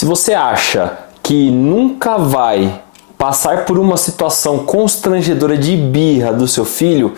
Se você acha que nunca vai passar por uma situação constrangedora de birra do seu filho,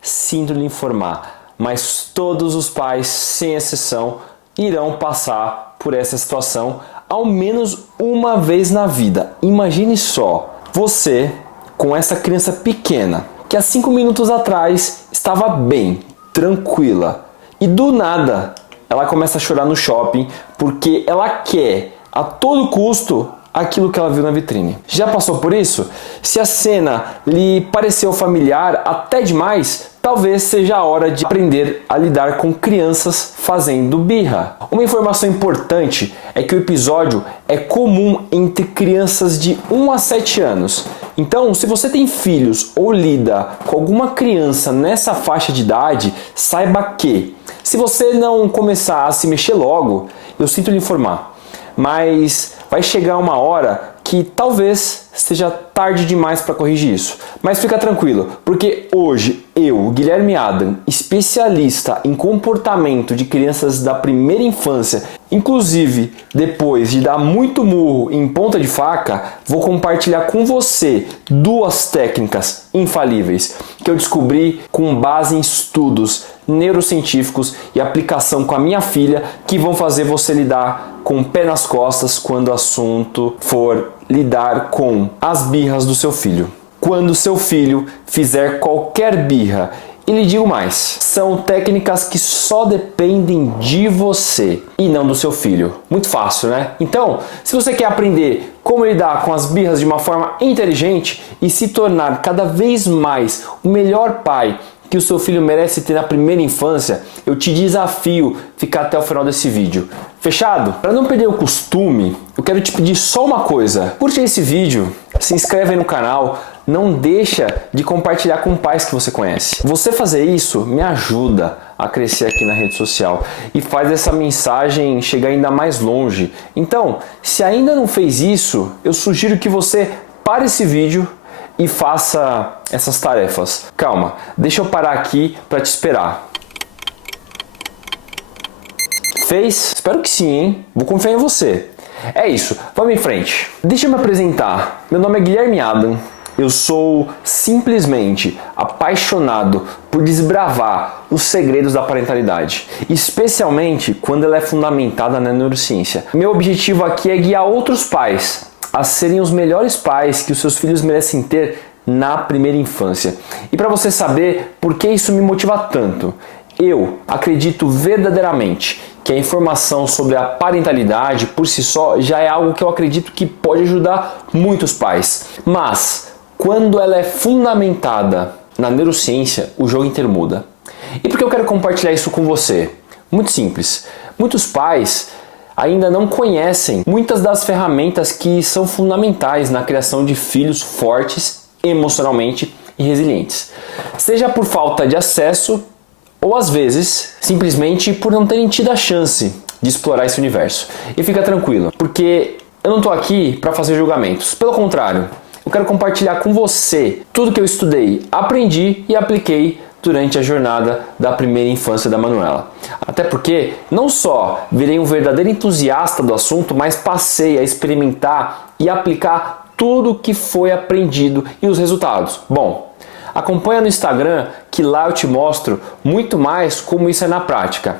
sinto lhe informar, mas todos os pais, sem exceção, irão passar por essa situação ao menos uma vez na vida. Imagine só, você com essa criança pequena, que há 5 minutos atrás estava bem, tranquila, e do nada ela começa a chorar no shopping porque ela quer a todo custo aquilo que ela viu na vitrine. Já passou por isso? Se a cena lhe pareceu familiar até demais, talvez seja a hora de aprender a lidar com crianças fazendo birra. Uma informação importante é que o episódio é comum entre crianças de 1 a 7 anos. Então, se você tem filhos ou lida com alguma criança nessa faixa de idade, saiba que, se você não começar a se mexer logo, eu sinto lhe informar, mas vai chegar uma hora que talvez seja tarde demais para corrigir isso. Mas fica tranquilo, porque hoje eu, Guilherme Adam, especialista em comportamento de crianças da primeira infância, inclusive depois de dar muito murro em ponta de faca, vou compartilhar com você 2 técnicas infalíveis que eu descobri com base em estudos neurocientíficos e aplicação com a minha filha, que vão fazer você lidar com o pé nas costas quando o assunto for lidar com as birras do seu filho. Quando seu filho fizer qualquer birra, e lhe digo mais, são técnicas que só dependem de você e não do seu filho. Muito fácil, né? Então, se você quer aprender como lidar com as birras de uma forma inteligente e se tornar cada vez mais o melhor pai que o seu filho merece ter na primeira infância, eu te desafio a ficar até o final desse vídeo. Fechado? Para não perder o costume, eu quero te pedir só uma coisa. Curte esse vídeo, se inscreve aí no canal, não deixa de compartilhar com pais que você conhece. Você fazer isso me ajuda a crescer aqui na rede social e faz essa mensagem chegar ainda mais longe. Então, se ainda não fez isso, eu sugiro que você pare esse vídeo e faça essas tarefas. Calma, deixa eu parar aqui para te esperar. Fez? Espero que sim, hein? Vou confiar em você. É isso, vamos em frente. Deixa eu me apresentar. Meu nome é Guilherme Adam. Eu sou simplesmente apaixonado por desbravar os segredos da parentalidade, especialmente quando ela é fundamentada na neurociência. Meu objetivo aqui é guiar outros pais a serem os melhores pais que os seus filhos merecem ter na primeira infância. E para você saber por que isso me motiva tanto, eu acredito verdadeiramente que a informação sobre a parentalidade por si só já é algo que eu acredito que pode ajudar muitos pais. Mas quando ela é fundamentada na neurociência, o jogo inteiro muda. E por que eu quero compartilhar isso com você? Muito simples. Muitos pais ainda não conhecem muitas das ferramentas que são fundamentais na criação de filhos fortes emocionalmente e resilientes. Seja por falta de acesso ou às vezes simplesmente por não terem tido a chance de explorar esse universo. E fica tranquilo, porque eu não estou aqui para fazer julgamentos. Pelo contrário, eu quero compartilhar com você tudo que eu estudei, aprendi e apliquei durante a jornada da primeira infância da Manuela. Até porque não só virei um verdadeiro entusiasta do assunto, mas passei a experimentar e aplicar tudo que foi aprendido e os resultados. Bom, acompanha no Instagram que lá eu te mostro muito mais como isso é na prática.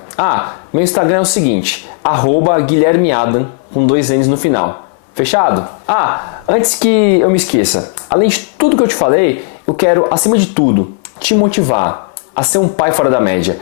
Meu Instagram é o seguinte, @GuilhermeAdam com 2 N's no final. Fechado? Antes que eu me esqueça, além de tudo que eu te falei, eu quero, acima de tudo, te motivar a ser um pai fora da média.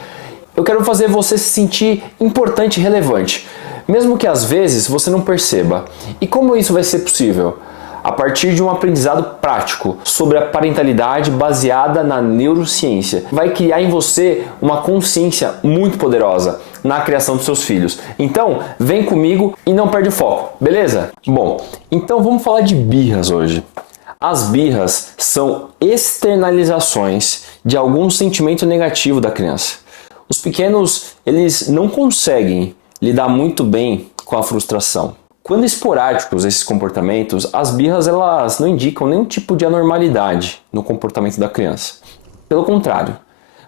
Eu quero fazer você se sentir importante e relevante, mesmo que às vezes você não perceba. E como isso vai ser possível? A partir de um aprendizado prático sobre a parentalidade baseada na neurociência. Vai criar em você uma consciência muito poderosa na criação dos seus filhos. Então, vem comigo e não perde o foco, beleza? Bom, então vamos falar de birras hoje. As birras são externalizações de algum sentimento negativo da criança. Os pequenos, eles não conseguem lidar muito bem com a frustração. Quando esporádicos esses comportamentos, as birras elas não indicam nenhum tipo de anormalidade no comportamento da criança. Pelo contrário,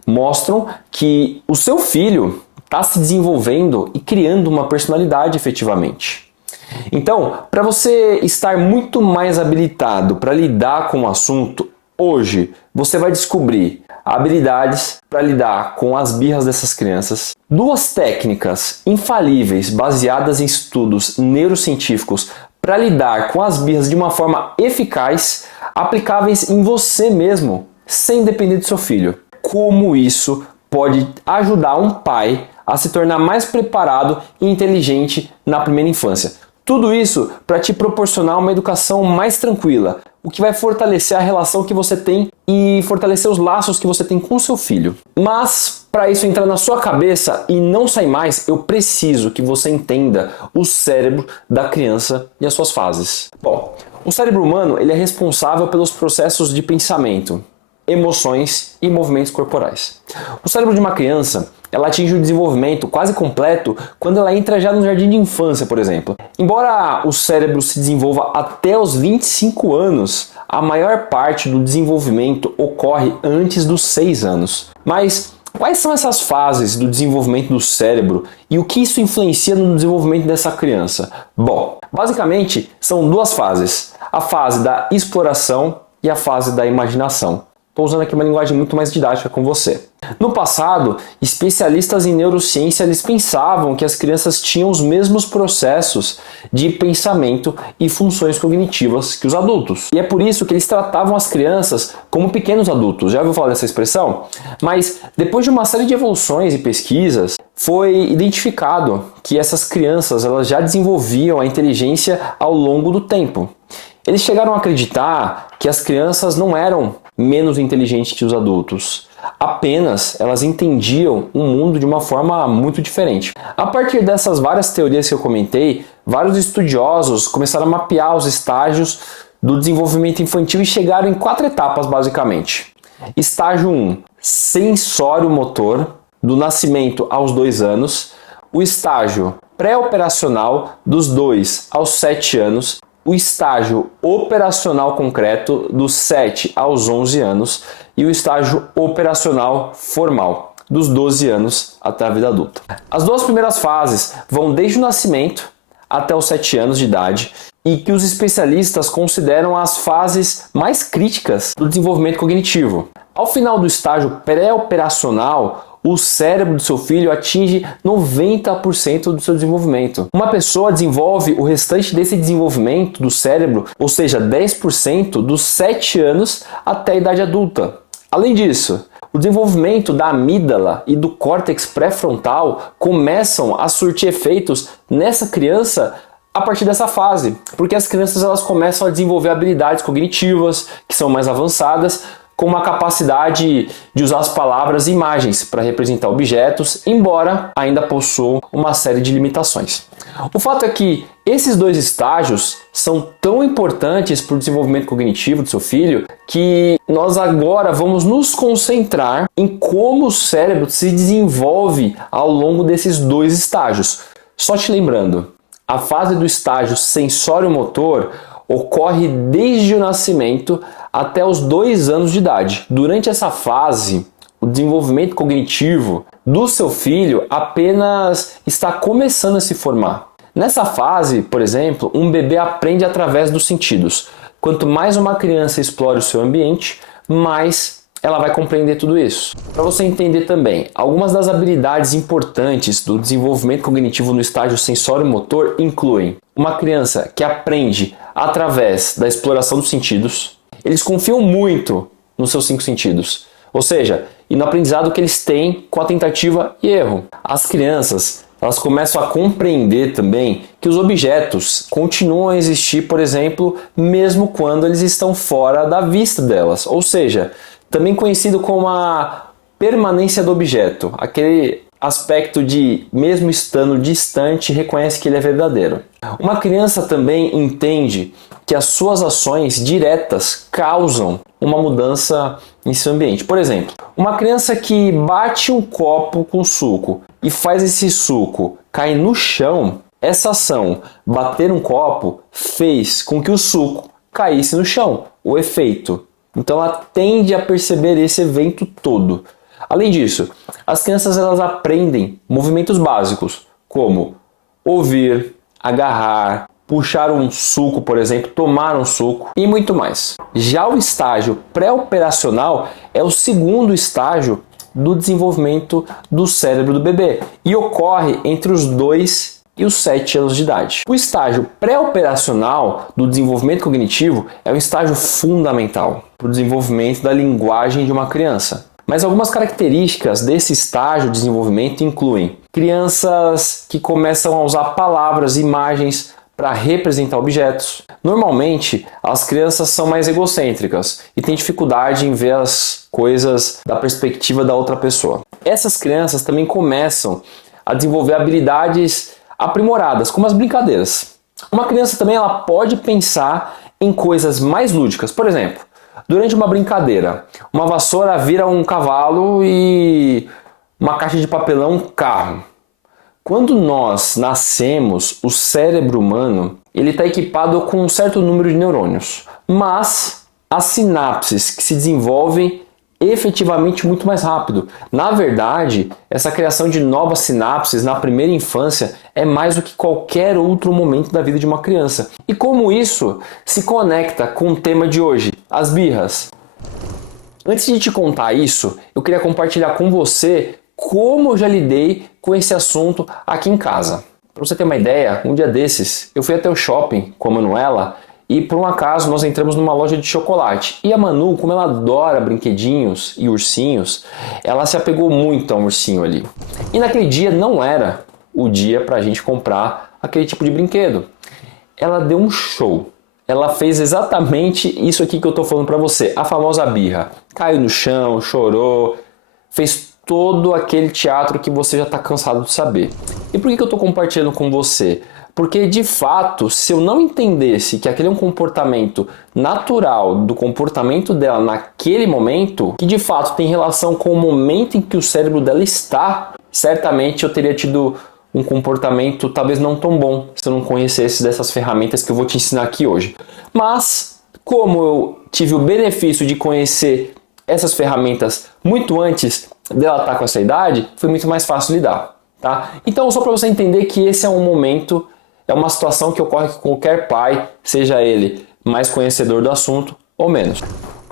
mostram que o seu filho está se desenvolvendo e criando uma personalidade efetivamente. Então, para você estar muito mais habilitado para lidar com o assunto, hoje você vai descobrir habilidades para lidar com as birras dessas crianças, duas técnicas infalíveis baseadas em estudos neurocientíficos para lidar com as birras de uma forma eficaz, aplicáveis em você mesmo, sem depender do seu filho. Como isso pode ajudar um pai a se tornar mais preparado e inteligente na primeira infância. Tudo isso para te proporcionar uma educação mais tranquila, o que vai fortalecer a relação que você tem e fortalecer os laços que você tem com seu filho. Mas, para isso entrar na sua cabeça e não sair mais, eu preciso que você entenda o cérebro da criança e as suas fases. Bom, o cérebro humano ele é responsável pelos processos de pensamento, emoções e movimentos corporais. O cérebro de uma criança ela atinge o desenvolvimento quase completo quando ela entra já no jardim de infância, por exemplo. Embora o cérebro se desenvolva até os 25 anos, a maior parte do desenvolvimento ocorre antes dos 6 anos. Mas quais são essas fases do desenvolvimento do cérebro e o que isso influencia no desenvolvimento dessa criança? Bom, basicamente são duas fases: a fase da exploração e a fase da imaginação. Estou usando aqui uma linguagem muito mais didática com você. No passado, especialistas em neurociência eles pensavam que as crianças tinham os mesmos processos de pensamento e funções cognitivas que os adultos. E é por isso que eles tratavam as crianças como pequenos adultos. Já ouviu falar dessa expressão? Mas depois de uma série de evoluções e pesquisas, foi identificado que essas crianças elas já desenvolviam a inteligência ao longo do tempo. Eles chegaram a acreditar que as crianças não eram menos inteligentes que os adultos. Apenas elas entendiam o mundo de uma forma muito diferente. A partir dessas várias teorias que eu comentei, vários estudiosos começaram a mapear os estágios do desenvolvimento infantil e chegaram em 4 etapas basicamente. Estágio 1, sensório-motor, do nascimento aos 2 anos. O estágio pré-operacional, dos 2 aos 7 anos. O estágio operacional concreto, dos 7 aos 11 anos, e o estágio operacional formal, dos 12 anos até a vida adulta. As duas primeiras fases vão desde o nascimento até os 7 anos de idade e que os especialistas consideram as fases mais críticas do desenvolvimento cognitivo. Ao final do estágio pré-operacional, o cérebro do seu filho atinge 90% do seu desenvolvimento. Uma pessoa desenvolve o restante desse desenvolvimento do cérebro, ou seja, 10% dos 7 anos até a idade adulta. Além disso, o desenvolvimento da amígdala e do córtex pré-frontal começam a surtir efeitos nessa criança a partir dessa fase, porque as crianças elas começam a desenvolver habilidades cognitivas que são mais avançadas, com uma capacidade de usar as palavras e imagens para representar objetos, embora ainda possuam uma série de limitações. O fato é que esses dois estágios são tão importantes para o desenvolvimento cognitivo do seu filho que nós agora vamos nos concentrar em como o cérebro se desenvolve ao longo desses dois estágios. Só te lembrando, a fase do estágio sensório-motor ocorre desde o nascimento até os 2 anos de idade. Durante essa fase, o desenvolvimento cognitivo do seu filho apenas está começando a se formar. Nessa fase, por exemplo, um bebê aprende através dos sentidos. Quanto mais uma criança explora o seu ambiente, mais ela vai compreender tudo isso. Para você entender também, algumas das habilidades importantes do desenvolvimento cognitivo no estágio sensório-motor incluem uma criança que aprende através da exploração dos sentidos. Eles confiam muito nos seus 5 sentidos, ou seja, e no aprendizado que eles têm com a tentativa e erro. As crianças elas começam a compreender também que os objetos continuam a existir, por exemplo, mesmo quando eles estão fora da vista delas, ou seja, também conhecido como a permanência do objeto, aquele aspecto de, mesmo estando distante, reconhece que ele é verdadeiro. Uma criança também entende que as suas ações diretas causam uma mudança em seu ambiente. Por exemplo, uma criança que bate um copo com suco e faz esse suco cair no chão, essa ação, bater um copo, fez com que o suco caísse no chão, o efeito. Então ela tende a perceber esse evento todo. Além disso, as crianças elas aprendem movimentos básicos, como ouvir, agarrar, puxar um suco, por exemplo, tomar um suco e muito mais. Já o estágio pré-operacional é o segundo estágio do desenvolvimento do cérebro do bebê e ocorre entre os 2 e os 7 anos de idade. O estágio pré-operacional do desenvolvimento cognitivo é um estágio fundamental para o desenvolvimento da linguagem de uma criança. Mas algumas características desse estágio de desenvolvimento incluem crianças que começam a usar palavras e imagens para representar objetos. Normalmente, as crianças são mais egocêntricas e têm dificuldade em ver as coisas da perspectiva da outra pessoa. Essas crianças também começam a desenvolver habilidades aprimoradas, como as brincadeiras. Uma criança também ela pode pensar em coisas mais lúdicas. Por exemplo, durante uma brincadeira, uma vassoura vira um cavalo e uma caixa de papelão um carro. Quando nós nascemos, o cérebro humano ele está equipado com um certo número de neurônios, mas as sinapses que se desenvolvem efetivamente muito mais rápido. Na verdade, essa criação de novas sinapses na primeira infância é mais do que qualquer outro momento da vida de uma criança. E como isso se conecta com o tema de hoje, as birras? Antes de te contar isso, eu queria compartilhar com você como eu já lidei com esse assunto aqui em casa. Para você ter uma ideia, um dia desses eu fui até o shopping com a Manuela e por um acaso nós entramos numa loja de chocolate. E a Manu, como ela adora brinquedinhos e ursinhos, ela se apegou muito a um ursinho ali. E naquele dia não era o dia para a gente comprar aquele tipo de brinquedo. Ela deu um show. Ela fez exatamente isso aqui que eu estou falando para você, a famosa birra. Caiu no chão, chorou, fez todo aquele teatro que você já está cansado de saber. E por que eu estou compartilhando com você? Porque, de fato, se eu não entendesse que aquele é um comportamento natural do comportamento dela naquele momento, que de fato tem relação com o momento em que o cérebro dela está, certamente eu teria tido um comportamento talvez não tão bom se eu não conhecesse dessas ferramentas que eu vou te ensinar aqui hoje. Mas, como eu tive o benefício de conhecer essas ferramentas muito antes dela estar com essa idade, foi muito mais fácil lidar, tá? Então, só para você entender que esse é um momento, é uma situação que ocorre com qualquer pai, seja ele mais conhecedor do assunto ou menos.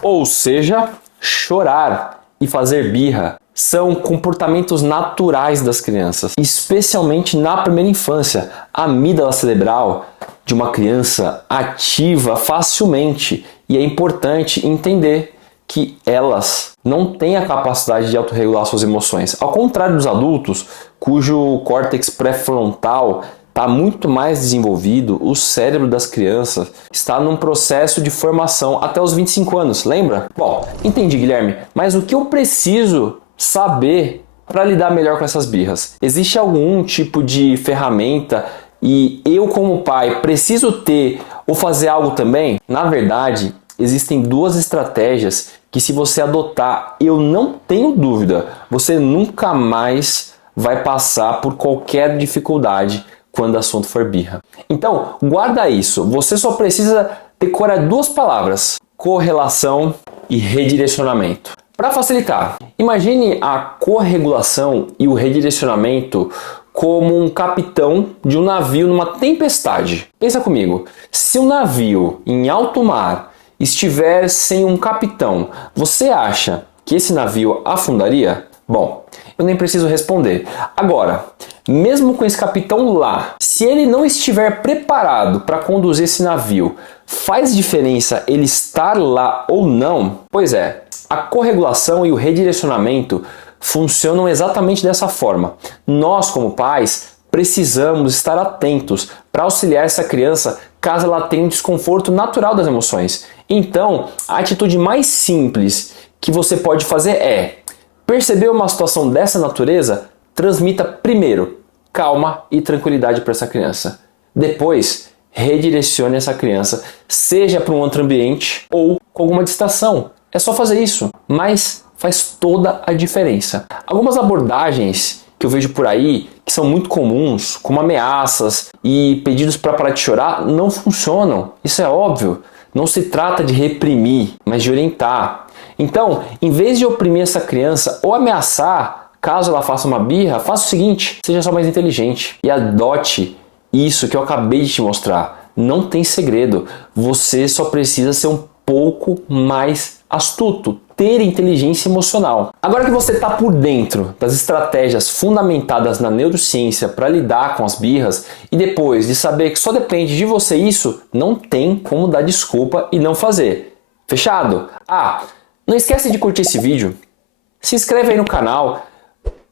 Ou seja, chorar e fazer birra são comportamentos naturais das crianças, especialmente na primeira infância. A amígdala cerebral de uma criança ativa facilmente e é importante entender que elas não têm a capacidade de autorregular suas emoções. Ao contrário dos adultos, cujo córtex pré-frontal está muito mais desenvolvido, o cérebro das crianças está num processo de formação até os 25 anos, lembra? Bom, entendi, Guilherme, mas o que eu preciso saber para lidar melhor com essas birras? Existe algum tipo de ferramenta e eu, como pai, preciso ter ou fazer algo também? Na verdade, existem duas estratégias que, se você adotar, eu não tenho dúvida, você nunca mais vai passar por qualquer dificuldade quando o assunto for birra. Então, guarda isso. Você só precisa decorar duas palavras: correlação e redirecionamento. Para facilitar, imagine a corregulação e o redirecionamento como um capitão de um navio numa tempestade. Pensa comigo, se o navio em alto mar estiver sem um capitão, você acha que esse navio afundaria? Bom, eu nem preciso responder. Agora, mesmo com esse capitão lá, se ele não estiver preparado para conduzir esse navio, faz diferença ele estar lá ou não? Pois é, a corregulação e o redirecionamento funcionam exatamente dessa forma. Nós, como pais, precisamos estar atentos para auxiliar essa criança caso ela tenha um desconforto natural das emoções. Então, a atitude mais simples que você pode fazer é: perceber uma situação dessa natureza, transmita primeiro calma e tranquilidade para essa criança. Depois, redirecione essa criança, seja para um outro ambiente ou com alguma distração. É só fazer isso, mas faz toda a diferença. Algumas abordagens que eu vejo por aí, que são muito comuns, como ameaças e pedidos para parar de chorar, não funcionam. Isso é óbvio. Não se trata de reprimir, mas de orientar. Então, em vez de oprimir essa criança ou ameaçar, caso ela faça uma birra, faça o seguinte: seja só mais inteligente e adote isso que eu acabei de te mostrar. Não tem segredo. Você só precisa ser um pouco mais astuto, ter inteligência emocional. Agora que você está por dentro das estratégias fundamentadas na neurociência para lidar com as birras e depois de saber que só depende de você isso, não tem como dar desculpa e não fazer. Fechado? Não esquece de curtir esse vídeo, se inscreve aí no canal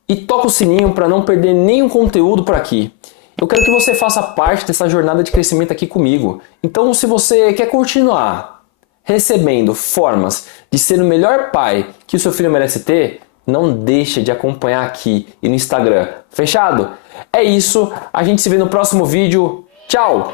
e toca o sininho para não perder nenhum conteúdo por aqui. Eu quero que você faça parte dessa jornada de crescimento aqui comigo. Então, se você quer continuar recebendo formas de ser o melhor pai que o seu filho merece ter, não deixa de acompanhar aqui e no Instagram. Fechado? É isso, a gente se vê no próximo vídeo. Tchau!